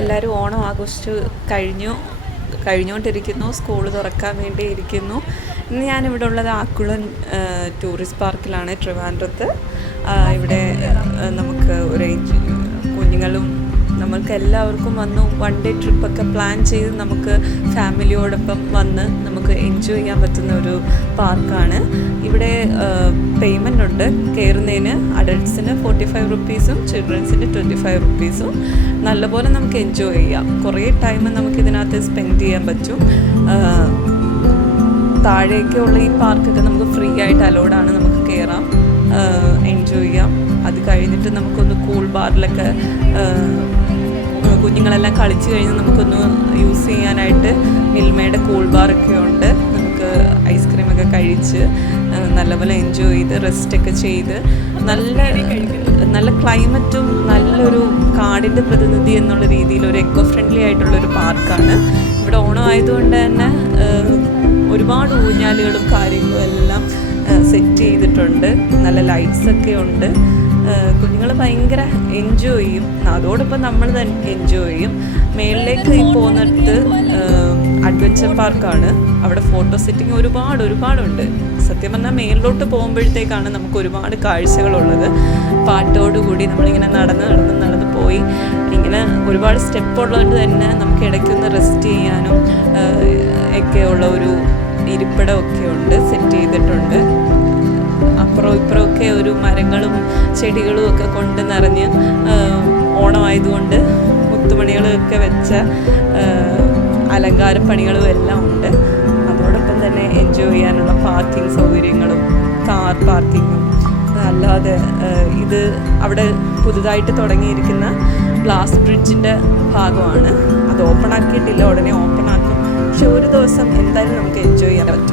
എല്ലാവരും ഓണം ആഘോഷിച്ച് കഴിഞ്ഞുകൊണ്ടിരിക്കുന്നു. സ്കൂൾ തുറക്കാൻ വേണ്ടി ഇരിക്കുന്നു. ഇന്ന് ഞാനിവിടെ ഉള്ളത് ആക്കുളം ടൂറിസ്റ്റ് പാർക്കിലാണ്, ട്രിവാൻഡ്രത്ത്. ഇവിടെ നമുക്ക് ഒരു കുഞ്ഞുങ്ങളും നമ്മൾക്ക് എല്ലാവർക്കും വന്ന് വൺ ഡേ ട്രിപ്പൊക്കെ പ്ലാൻ ചെയ്ത് നമുക്ക് ഫാമിലിയോടൊപ്പം വന്ന് നമുക്ക് എൻജോയ് ചെയ്യാൻ പറ്റുന്ന ഒരു പാർക്കാണ്. ഇവിടെ പേയ്മെൻ്റ് ഉണ്ട്. കയറുന്നതിന് അഡൾട്ട്സിന് 45 റുപ്പീസും ചിൽഡ്രൻസിന് 25 റുപ്പീസും. നല്ലപോലെ നമുക്ക് എൻജോയ് ചെയ്യാം. കുറേ ടൈം നമുക്ക് ഇതിനകത്ത് സ്പെൻഡ് ചെയ്യാൻ പറ്റും. താഴേക്കുള്ള ഈ പാർക്കൊക്കെ നമുക്ക് ഫ്രീ ആയിട്ട് അലൗഡാണ്. നമുക്ക് കയറാം, എൻജോയ് ചെയ്യാം. അത് കഴിഞ്ഞിട്ട് നമുക്കൊന്ന് കൂൾ ബാറിലൊക്കെ കുഞ്ഞുങ്ങളെല്ലാം കളിച്ച് കഴിഞ്ഞ് നമുക്കൊന്ന് യൂസ് ചെയ്യാനായിട്ട് മിൽമയുടെ കൂൾ ബാറൊക്കെ ഉണ്ട്. നമുക്ക് ഐസ്ക്രീമൊക്കെ കഴിച്ച് നല്ലപോലെ എൻജോയ് ചെയ്ത് റെസ്റ്റൊക്കെ ചെയ്ത് നല്ല ക്ലൈമറ്റും നല്ലൊരു കാടിൻ്റെ പ്രതിനിധി എന്നുള്ള രീതിയിൽ ഒരു എക്കോ ഫ്രണ്ട്ലി ആയിട്ടുള്ളൊരു പാർക്കാണ്. ഇവിടെ ഓണം ആയതുകൊണ്ട് തന്നെ ഒരുപാട് ഊഞ്ഞാലുകളും കാര്യങ്ങളും എല്ലാം സെറ്റ് ചെയ്തിട്ടുണ്ട്. നല്ല ലൈറ്റ്സൊക്കെ ഉണ്ട്. കുഞ്ഞുങ്ങൾ ഭയങ്കര എൻജോയ് ചെയ്യും. അതോടൊപ്പം നമ്മൾ തന്നെ എൻജോയ് ചെയ്യും. മേളിലേക്ക് പോകുന്നിടത്ത് അഡ്വഞ്ചർ പാർക്കാണ്. അവിടെ ഫോട്ടോ സെറ്റിങ് ഒരുപാടുണ്ട്. സത്യം പറഞ്ഞാൽ മേളിലോട്ട് പോകുമ്പോഴത്തേക്കാണ് നമുക്ക് ഒരുപാട് കാഴ്ചകളുള്ളത്. പാട്ടോടുകൂടി നമ്മളിങ്ങനെ നടന്ന് പോയി ഇങ്ങനെ ഒരുപാട് സ്റ്റെപ്പ് ഉള്ളതുകൊണ്ട് തന്നെ നമുക്ക് ഇടയ്ക്കൊന്ന് റെസ്റ്റ് ചെയ്യാനും ഒക്കെയുള്ള ഒരു ഇരിപ്പിടമൊക്കെ ഉണ്ട്, സെറ്റ് ചെയ്തിട്ടുണ്ട്. അപ്പുറവും ഇപ്പുറമൊക്കെ ഒരു മരങ്ങളും ചെടികളും ഒക്കെ കൊണ്ട് നിറഞ്ഞ് ഓണമായതുകൊണ്ട് മുത്തുമണികളൊക്കെ വെച്ച അലങ്കാരപ്പണികളും എല്ലാം ഉണ്ട്. അതോടൊപ്പം തന്നെ എൻജോയ് ചെയ്യാനുള്ള പാർക്കിംഗ് സൗകര്യങ്ങളും കാർ പാർക്കിങ്ങും. അല്ലാതെ ഇത് അവിടെ പുതുതായിട്ട് തുടങ്ങിയിരിക്കുന്ന ഗ്ലാസ് ബ്രിഡ്ജിൻ്റെ ഭാഗമാണ്. അത് ഓപ്പൺ ആക്കിയിട്ടില്ല, ഉടനെ ഓപ്പൺ ആക്കും. പക്ഷെ ഒരു ദിവസം എന്തായാലും നമുക്ക് എൻജോയ് ചെയ്യാൻ പറ്റും.